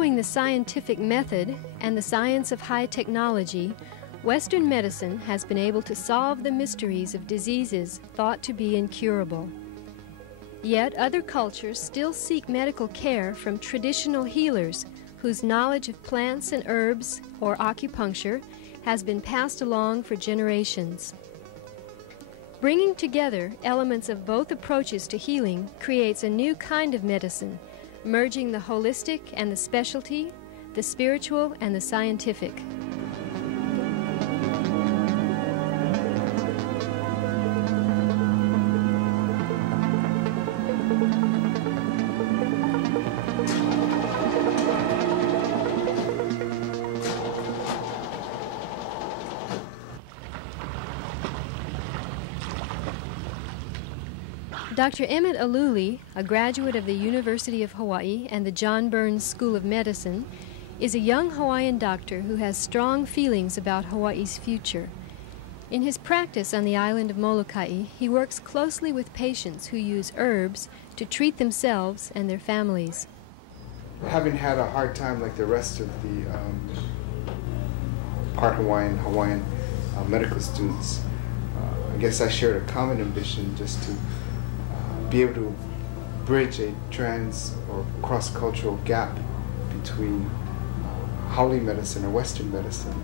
Following the scientific method and the science of high technology, Western medicine has been able to solve the mysteries of diseases thought to be incurable. Yet other cultures still seek medical care from traditional healers whose knowledge of plants and herbs or acupuncture has been passed along for generations. Bringing together elements of both approaches to healing creates a new kind of medicine, merging the holistic and the specialty, the spiritual and the scientific. Dr. Emmett Aluli, a graduate of the University of Hawaii and the John Burns School of Medicine, is a young Hawaiian doctor who has strong feelings about Hawaii's future. In his practice on the island of Molokai, he works closely with patients who use herbs to treat themselves and their families. Having had a hard time like the rest of the part Hawaiian medical students, I guess I shared a common ambition just to be able to bridge a trans or cross-cultural gap between Hawai'i medicine or Western medicine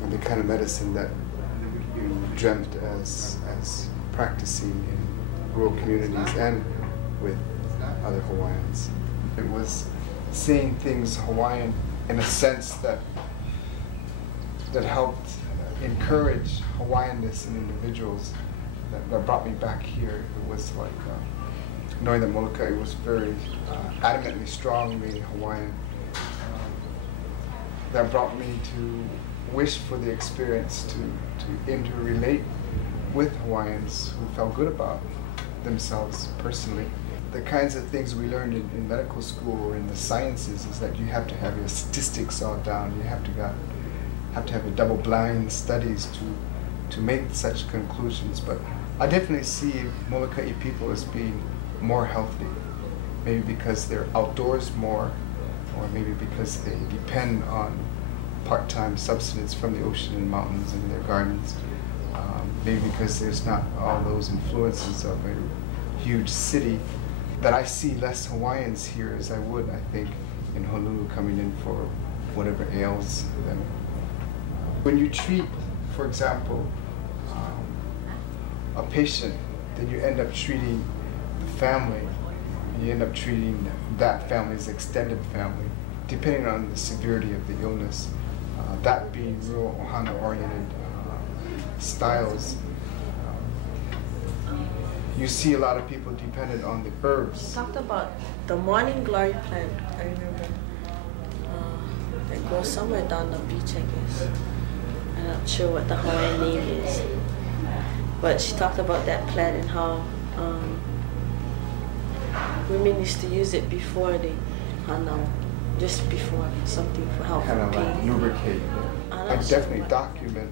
and the kind of medicine that you dreamt as practicing in rural communities and with other Hawaiians. It was seeing things Hawaiian in a sense that helped encourage Hawaiianness in individuals that brought me back here. It was like knowing that Molokai was very adamantly, strongly Hawaiian. That brought me to wish for the experience to interrelate with Hawaiians who felt good about themselves personally. The kinds of things we learned in medical school or in the sciences is that you have to have your statistics all down. You have to have your double-blind studies to make such conclusions. But I definitely see Molokai people as being more healthy, maybe because they're outdoors more, or maybe because they depend on part-time subsistence from the ocean and mountains and their gardens. Maybe because there's not all those influences of a huge city, that I see less Hawaiians here as I would, I think, in Honolulu coming in for whatever ails them. When you treat, for example, a patient, then you end up treating the family. You end up treating that family's extended family, depending on the severity of the illness. That being real Ohana-oriented styles. You see a lot of people dependent on the herbs. Talked about the morning glory plant, I remember. It grows somewhere down the beach, I guess. I'm not sure what the Hawaiian name is. But she talked about that plant and how women used to use it before they hanau, just before something for help Kind of pain. like lubricate. I definitely document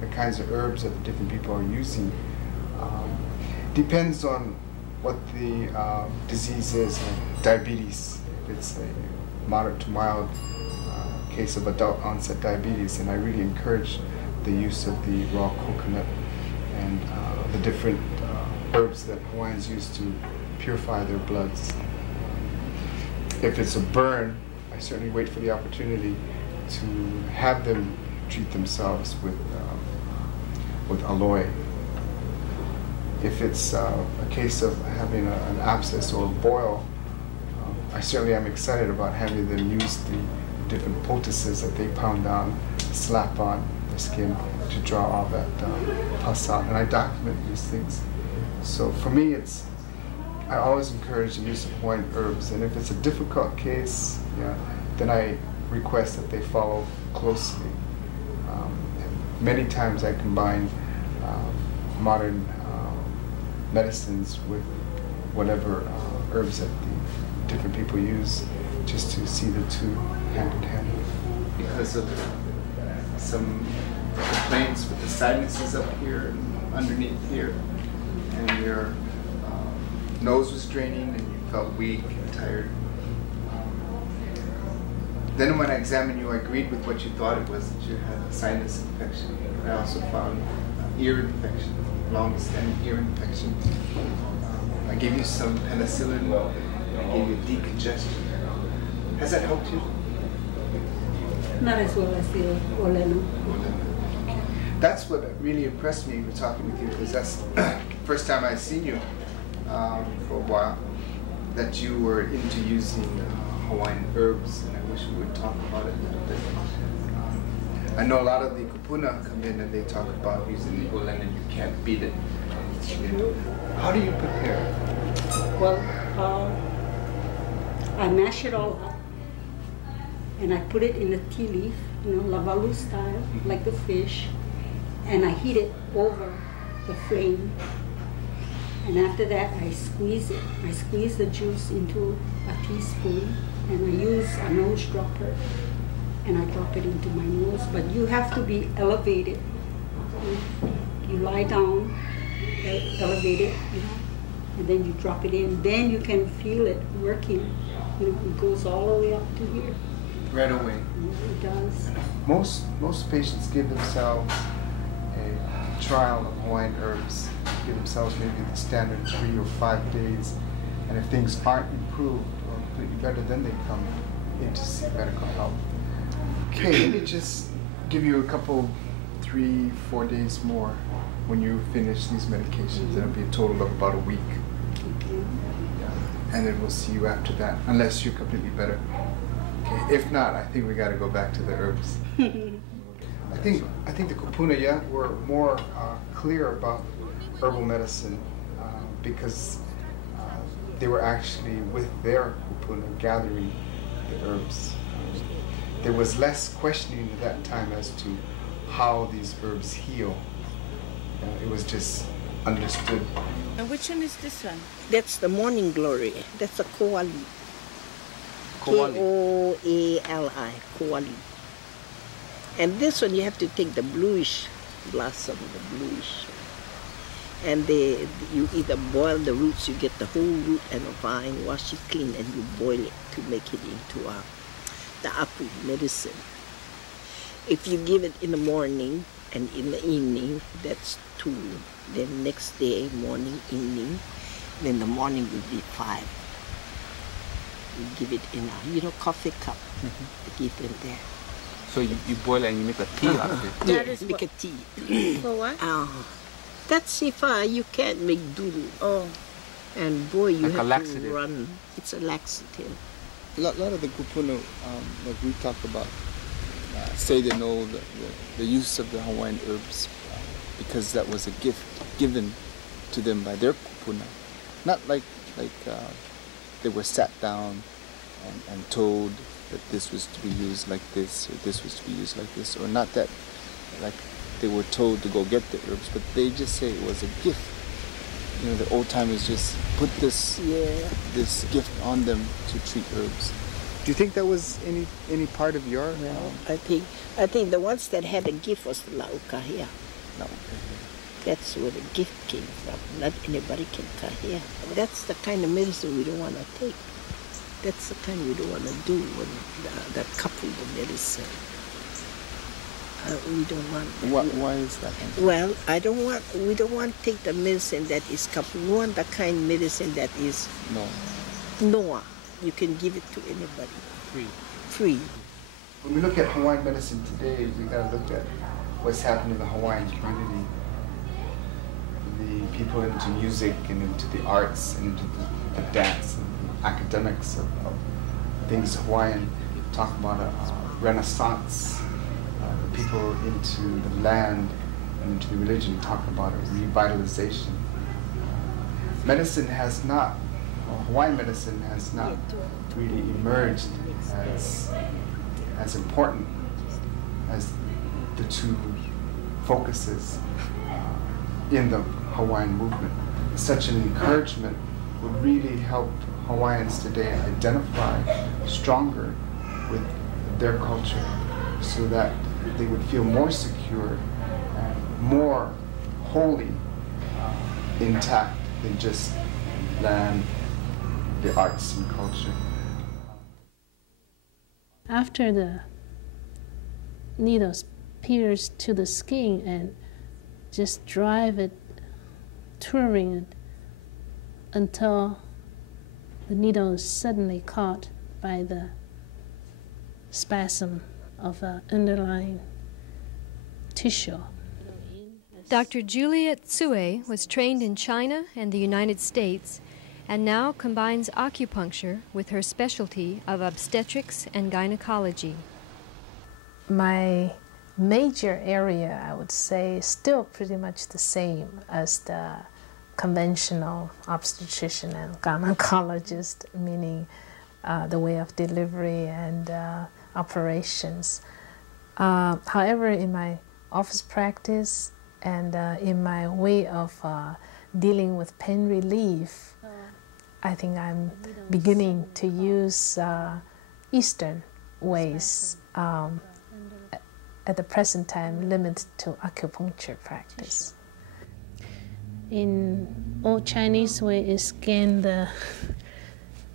the kinds of herbs that different people are using. Depends on what the disease is, like diabetes. If it's a moderate to mild case of adult onset diabetes, and I really encourage the use of the raw coconut and the different herbs that Hawaiians use to purify their bloods. If it's a burn, I certainly wait for the opportunity to have them treat themselves with aloe. If it's a case of having an abscess or a boil, I certainly am excited about having them use the different poultices that they pound down, slap on the skin to draw all that pus out. And I document these things. So for me, I always encourage the use of Hawaiian herbs. And if it's a difficult case, then I request that they follow closely. Many times I combine modern medicines with whatever herbs that the different people use, just to see the two hand in hand. Because of some complaints with the sinuses up here and underneath here, and your nose was draining and you felt weak and tired, Then when I examined you, I agreed with what you thought it was, that you had a sinus infection. I also found ear infection, long-standing ear infection. I gave you some penicillin. I gave you decongestion. Has that helped you? Not as well as the Oleno. Okay. That's what really impressed me with talking with you, because that's the first time I've seen you for a while, that you were into using Hawaiian herbs, and I wish we would talk about it a little bit. I know a lot of the kupuna come in and they talk about using the ulen and you can't beat it. How do you prepare? Well, I mash it all up and I put it in a tea leaf, lavalu style, like the fish, and I heat it over the flame. And after that, I squeeze it. I squeeze the juice into a teaspoon, and I use a nose dropper, and I drop it into my nose. But you have to be elevated. You lie down, elevate it, and then you drop it in. Then you can feel it working. It goes all the way up to here. Right away. It does. Most patients give themselves a trial of Hawaiian herbs. Give themselves maybe the standard 3 or 5 days, and if things aren't improved or completely better, then they come in to seek medical help. Okay, let me just give you a couple, 3, 4 days more when you finish these medications. It'll be a total of about a week. And then we'll see you after that, unless you're completely better. Okay, if not, I think we got to go back to the herbs. I think the kupuna were more clear about herbal medicine because they were actually with their kupuna gathering the herbs. There was less questioning at that time as to how these herbs heal. It was just understood. And which one is this one? That's the morning glory. That's a koali. Koali. Koali. Koali. And this one you have to take the bluish blossom, the bluish. And you either boil the roots, you get the whole root and a vine, wash it clean, and you boil it to make it into the apu medicine. If you give it in the morning and in the evening, that's 2. Then next day, morning, evening, then the morning will be 5. You give it in a coffee cup. To give them there. So you boil it and you make a tea out of it? Yeah, make a tea. For what? That's if you can't make doodle. Oh. And boy, you like have to run. It's a laxative. A lot of the kupuna that we talk about say they know the use of the Hawaiian herbs because that was a gift given to them by their kupuna. Not like they were sat down and told that this was to be used like this or this was to be used like this, or not that like they were told to go get the herbs, but they just say it was a gift. The old timers just put this gift on them to treat herbs. Do you think that was any part of your? I think the ones that had a gift was the laukahia. That's where the gift came from. Not anybody can kahia. That's the kind of medicine we don't want to take. That's the kind we don't want to do when that couple the medicine. We don't want that. Why is that? Well, we don't want to take the medicine that is coupled. We want the kind of medicine that is noa. You can give it to anybody. Free. When we look at Hawaiian medicine today, we got to look at what's happening in the Hawaiian community. The people into music and into the arts and into the dance and the academics of things Hawaiian. Talk about a renaissance. People into the land and into the religion talk about a revitalization. Medicine has not, Hawaiian medicine has not really emerged as important as the 2 focuses in the Hawaiian movement. Such an encouragement would really help Hawaiians today identify stronger with their culture so that they would feel more secure and more wholly intact than just land, the arts and culture. after the needles pierce to the skin and just drive it, twirling it until the needle is suddenly caught by the spasm of an underlying tissue. Dr. Juliet Tsue was trained in China and the United States and now combines acupuncture with her specialty of obstetrics and gynecology. My major area, I would say, is still pretty much the same as the conventional obstetrician and gynecologist, meaning the way of delivery and operations. However, in my office practice and in my way of dealing with pain relief, I think I'm beginning to use Eastern ways at the present time, limited to acupuncture practice. In old Chinese way, is gain the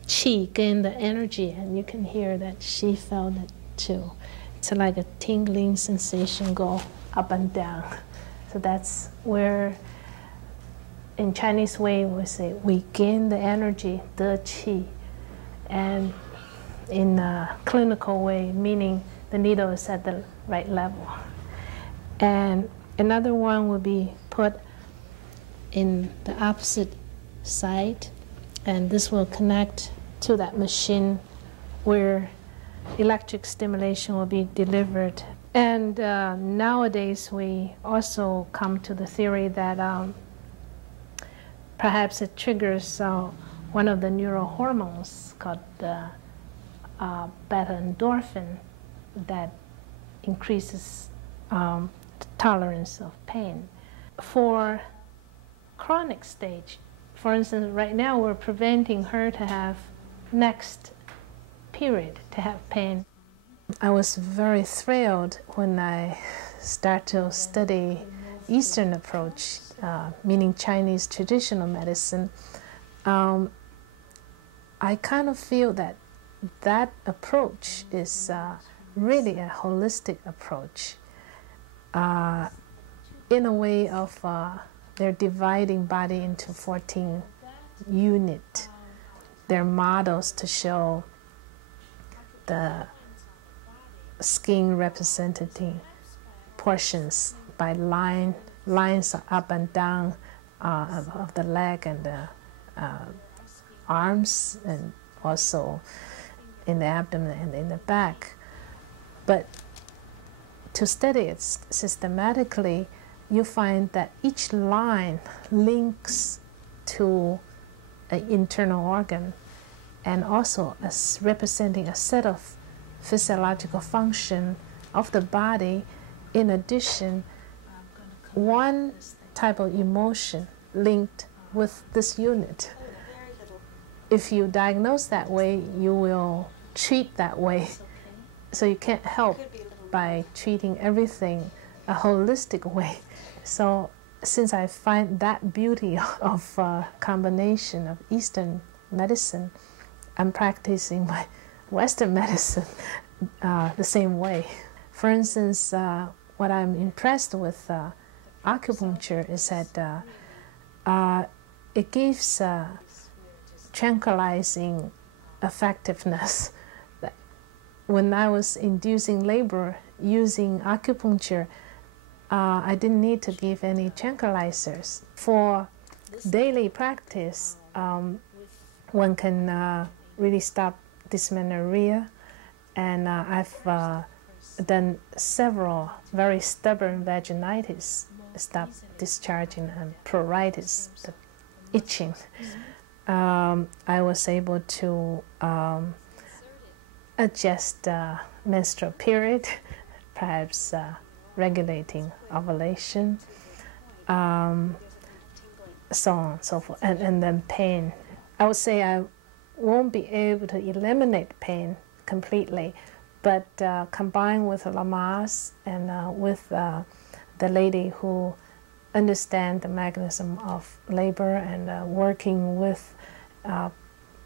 qi, gain the energy, and you can hear that she felt it too. It's like a tingling sensation go up and down. So that's where, in Chinese way, we say we gain the energy, the qi, and in a clinical way, meaning the needle is at the right level. And another one will be put in the opposite side, and this will connect to that machine where electric stimulation will be delivered. And nowadays we also come to the theory that perhaps it triggers one of the neurohormones called the beta endorphin that increases the tolerance of pain. For chronic stage, for instance, right now we're preventing her to have next period to have pain. I was very thrilled when I started to study Eastern approach, meaning Chinese traditional medicine. I kind of feel that that approach is really a holistic approach in a way of they're dividing body into 14 units. They're models to show the skin representing portions by lines up and down of the leg and the arms, and also in the abdomen and in the back. But to study it systematically, you find that each line links to an internal organ and also as representing a set of physiological function of the body. In addition, one type of emotion linked with this unit. If you diagnose that way, you will treat that way. So you can't help by treating everything a holistic way. So since I find that beauty of combination of Eastern medicine, I'm practicing my Western medicine the same way. For instance, what I'm impressed with acupuncture is that it gives tranquilizing effectiveness. When I was inducing labor using acupuncture, I didn't need to give any tranquilizers. For daily practice, one can really stop dysmenorrhea, and I've done several very stubborn vaginitis, stop discharging, and pruritus, the itching. I was able to adjust menstrual period, perhaps regulating ovulation, so on and so forth, and then pain. I would say I won't be able to eliminate pain completely, but combined with Lamaze and with the lady who understands the mechanism of labor and working with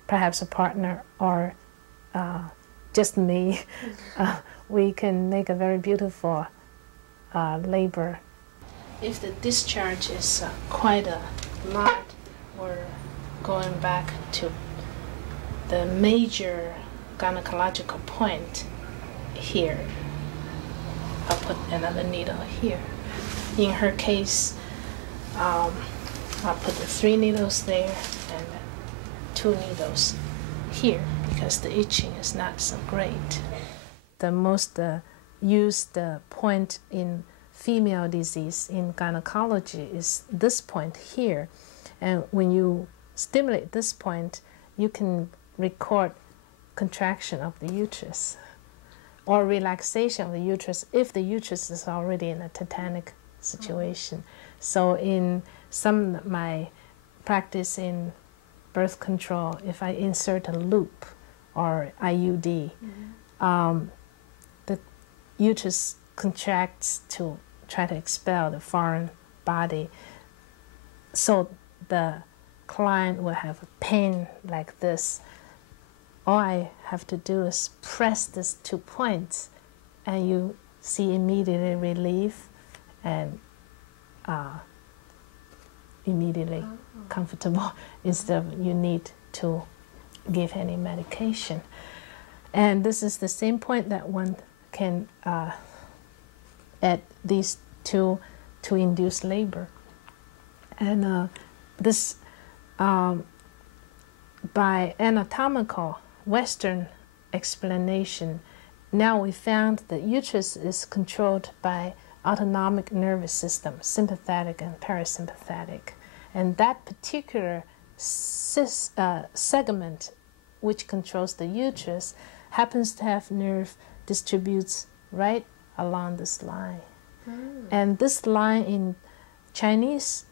perhaps a partner or just me, we can make a very beautiful labor. If the discharge is quite a lot, we're going back to the major gynecological point here. I'll put another needle here. In her case, I'll put the 3 needles there and 2 needles here because the itching is not so great. The most used point in female disease in gynecology is this point here. And when you stimulate this point, you can record contraction of the uterus or relaxation of the uterus if the uterus is already in a tetanic situation. So in some of my practice in birth control, if I insert a loop or IUD, the uterus contracts to try to expel the foreign body. So the client will have a pain like this. All I have to do is press these 2 points and you see immediately relief and immediately comfortable instead of you need to give any medication. And this is the same point that one can add these 2 to induce labor. And this, by anatomical Western explanation, now we found that uterus is controlled by autonomic nervous system, sympathetic and parasympathetic. And that particular segment which controls the uterus happens to have nerve distributes right along this line. And this line in Chinese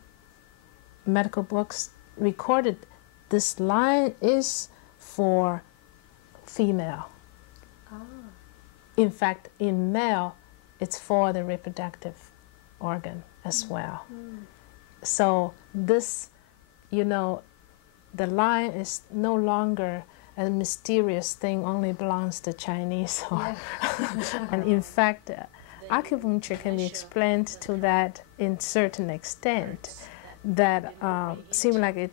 medical books recorded this line is for female. In fact, in male, it's for the reproductive organ as well. So this, you know, the line is no longer a mysterious thing only belongs to Chinese. And in fact, acupuncture can be explained to that in certain extent that seem like it,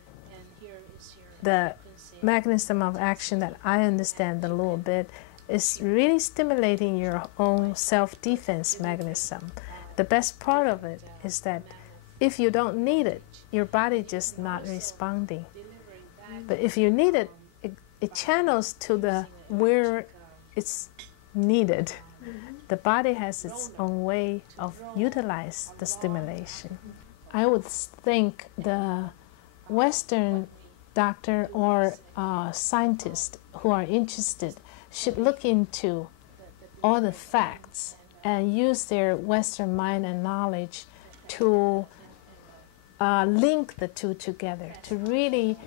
the mechanism of action that I understand a little bit is really stimulating your own self-defense mechanism. The best part of it is that if you don't need it, your body just not responding. But if you need it, it channels to the where it's needed. The body has its own way of utilize the stimulation. I would think the Western doctor or scientist who are interested should look into all the facts and use their Western mind and knowledge to link the 2 together, to really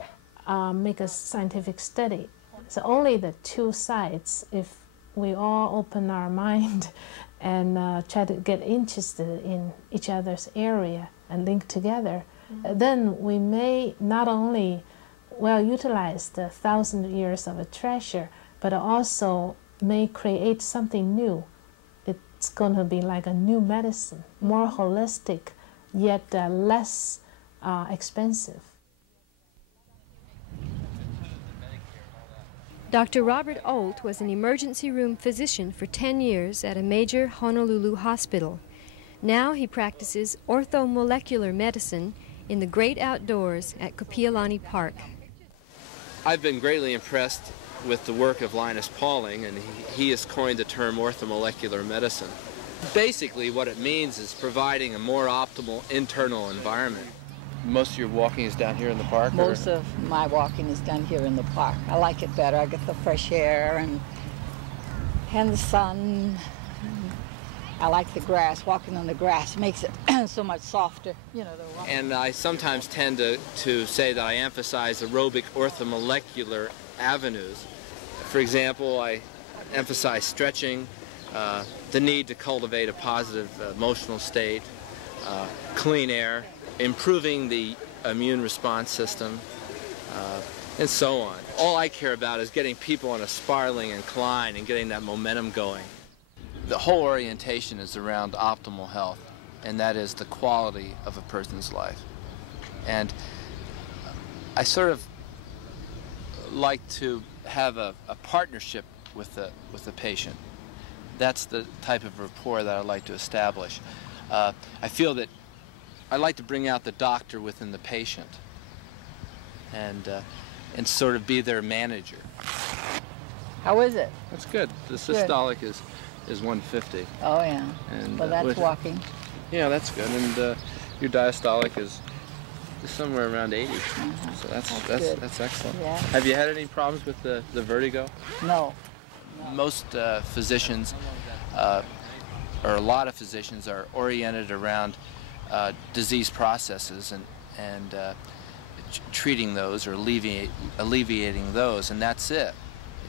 make a scientific study. So only the 2 sides, if we all open our mind and try to get interested in each other's area and link together, then we may not only well utilize the 1,000 years of a treasure, but also may create something new. It's going to be like a new medicine, more holistic, yet less expensive. Dr. Robert Olt was an emergency room physician for 10 years at a major Honolulu hospital. Now he practices orthomolecular medicine in the great outdoors at Kapiolani Park. I've been greatly impressed with the work of Linus Pauling, and he has coined the term orthomolecular medicine. Basically what it means is providing a more optimal internal environment. Most of your walking is down here in the park? Most of my walking is done here in the park. I like it better. I get the fresh air and the sun. I like the grass. Walking on the grass makes it so much softer. You know, and I sometimes tend to say that I emphasize aerobic orthomolecular avenues. For example, I emphasize stretching, the need to cultivate a positive emotional state, clean air, improving the immune response system, and so on. All I care about is getting people on a spiraling incline and getting that momentum going. The whole orientation is around optimal health, and that is the quality of a person's life. And I sort of like to have a partnership with the patient. That's the type of rapport that I like to establish. I feel that I like to bring out the doctor within the patient and sort of be their manager. How is it? That's good. The systolic is 150. Oh, yeah. And, well, that's walking. Yeah, that's good. And your diastolic is somewhere around 80. So that's excellent. Yeah. Have you had any problems with the vertigo? No. Most physicians, or a lot of physicians, are oriented around disease processes and treating those or alleviating those, and that's it.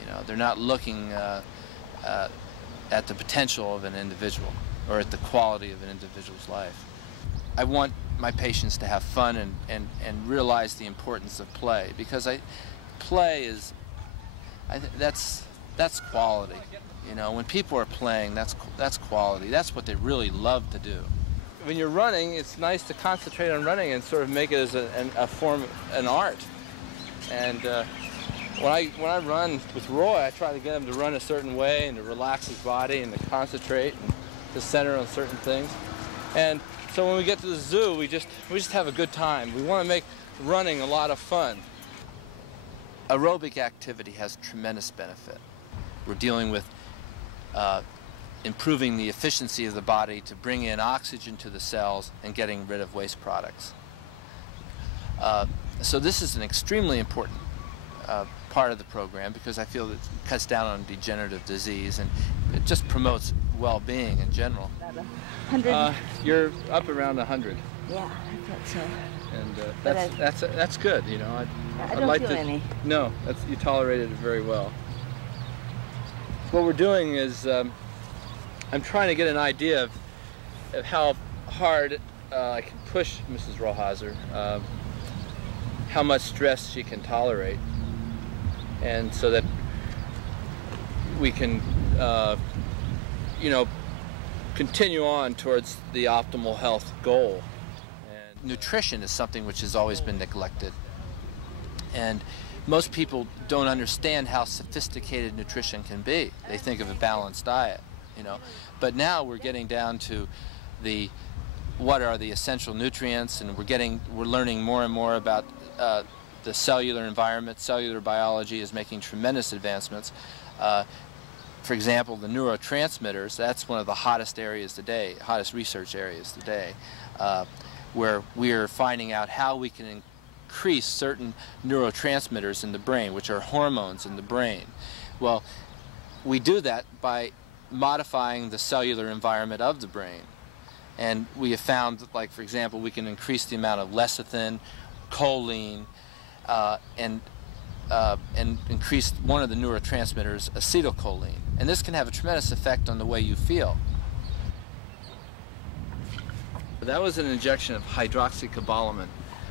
You know, they're not looking at the potential of an individual or at the quality of an individual's life. I want my patients to have fun and realize the importance of play, because play is, that's quality. You know, when people are playing, that's quality. That's what they really love to do. When you're running, it's nice to concentrate on running and sort of make it as a form, an art. And when I run with Roy, I try to get him to run a certain way and to relax his body and to concentrate and to center on certain things. And so when we get to the zoo, we just have a good time. We want to make running a lot of fun. Aerobic activity has tremendous benefit. We're dealing with improving the efficiency of the body to bring in oxygen to the cells and getting rid of waste products. So this is an extremely important part of the program, because I feel it cuts down on degenerative disease and it just promotes well-being in general. 100. You're up around 100. Yeah, I thought so. And that's good. You know, I don't feel any. No, you tolerated it very well. What we're doing is I'm trying to get an idea of how hard I can push Mrs. Rollhauser, how much stress she can tolerate, and so that we can, you know, continue on towards the optimal health goal. And nutrition is something which has always been neglected, and most people don't understand how sophisticated nutrition can be. They think of a balanced diet, you know, but now we're getting down to what are the essential nutrients, and we're learning more and more about the cellular environment. Cellular biology is making tremendous advancements. For example, the neurotransmitters, that's one of the hottest areas today, hottest research areas today, where we're finding out how we can increase certain neurotransmitters in the brain, which are hormones in the brain. Well, we do that by modifying the cellular environment of the brain. And we have found that, like, for example, we can increase the amount of lecithin, choline, and increase one of the neurotransmitters, acetylcholine. And this can have a tremendous effect on the way you feel. That was an injection of hydroxycobalamin,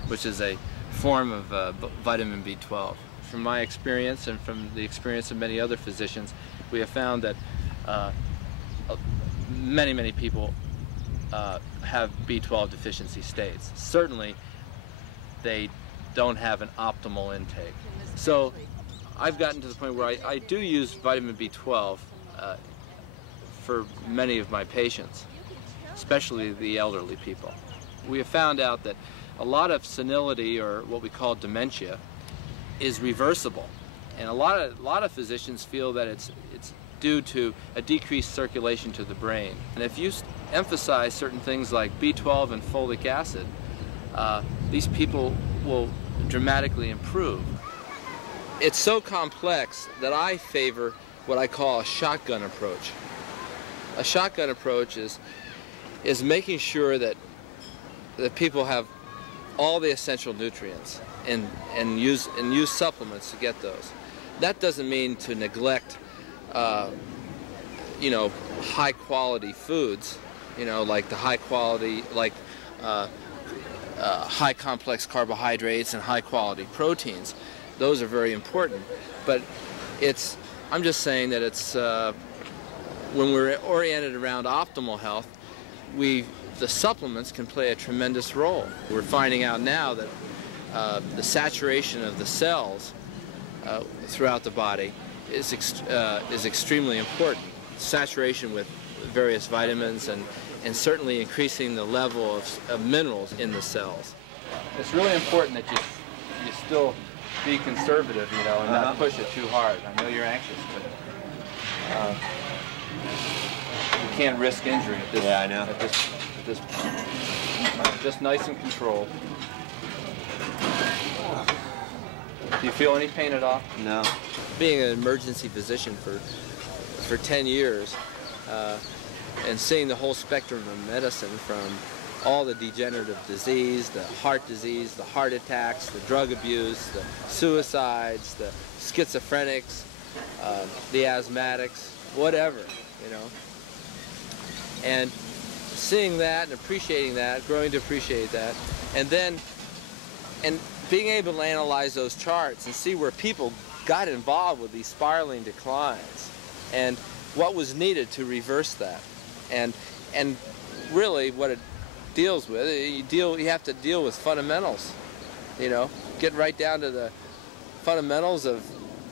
which is a form of vitamin B12. From my experience and from the experience of many other physicians, we have found that many people have B12 deficiency states. Certainly, they don't have an optimal intake. So I've gotten to the point where I do use vitamin B12 for many of my patients, especially the elderly people. We have found out that a lot of senility, or what we call dementia, is reversible, and a lot of physicians feel that it's due to a decreased circulation to the brain. And if you emphasize certain things like B12 and folic acid, these people will dramatically improve. It's so complex that I favor what I call a shotgun approach. A shotgun approach is making sure that people have all the essential nutrients and use supplements to get those. That doesn't mean to neglect you know, high quality foods, you know, like the high quality, like high complex carbohydrates and high quality proteins. those are very important. But I'm just saying that it's, when we're oriented around optimal health, the supplements can play a tremendous role. We're finding out now that the saturation of the cells throughout the body is extremely important. Saturation with various vitamins and certainly increasing the level of minerals in the cells. It's really important that you still be conservative, you know, and not push it too hard. I know you're anxious, but you can't risk injury at this, yeah, I know. At this point. Just nice and controlled. Do you feel any pain at all? No. Being an emergency physician for 10 years and seeing the whole spectrum of medicine, from all the degenerative disease, the heart disease, the heart attacks, the drug abuse, the suicides, the schizophrenics, the asthmatics, whatever, you know. And seeing that and appreciating that, growing to appreciate that, and being able to analyze those charts and see where people got involved with these spiraling declines and what was needed to reverse that. And really what it deals with, you have to deal with fundamentals, you know, get right down to the fundamentals of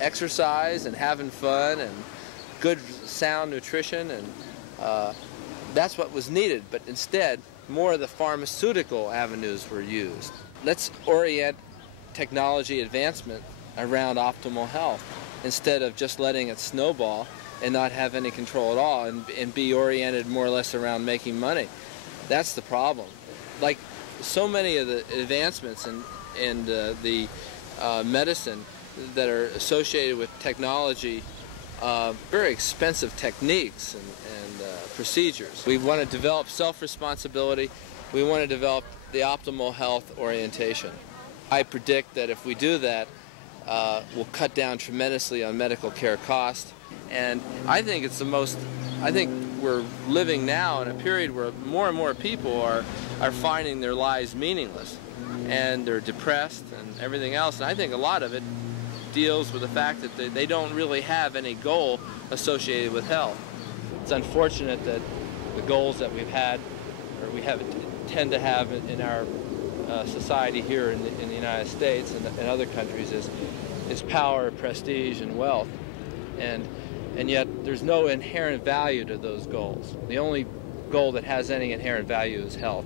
exercise and having fun and good sound nutrition, and that's what was needed. But instead, more of the pharmaceutical avenues were used. Let's orient technology advancement around optimal health instead of just letting it snowball and not have any control at all, and be oriented more or less around making money. That's the problem. Like so many of the advancements in the medicine that are associated with technology, very expensive techniques and procedures. We want to develop self-responsibility. We want to develop the optimal health orientation. I predict that if we do that, we'll cut down tremendously on medical care costs. And I think we're living now in a period where more and more people are finding their lives meaningless, and they're depressed and everything else. And I think a lot of it deals with the fact that they don't really have any goal associated with health. It's unfortunate that the goals that we've had, or tend to have in our society here in the United States and other countries, is power, prestige, and wealth. And yet there's no inherent value to those goals. The only goal that has any inherent value is health.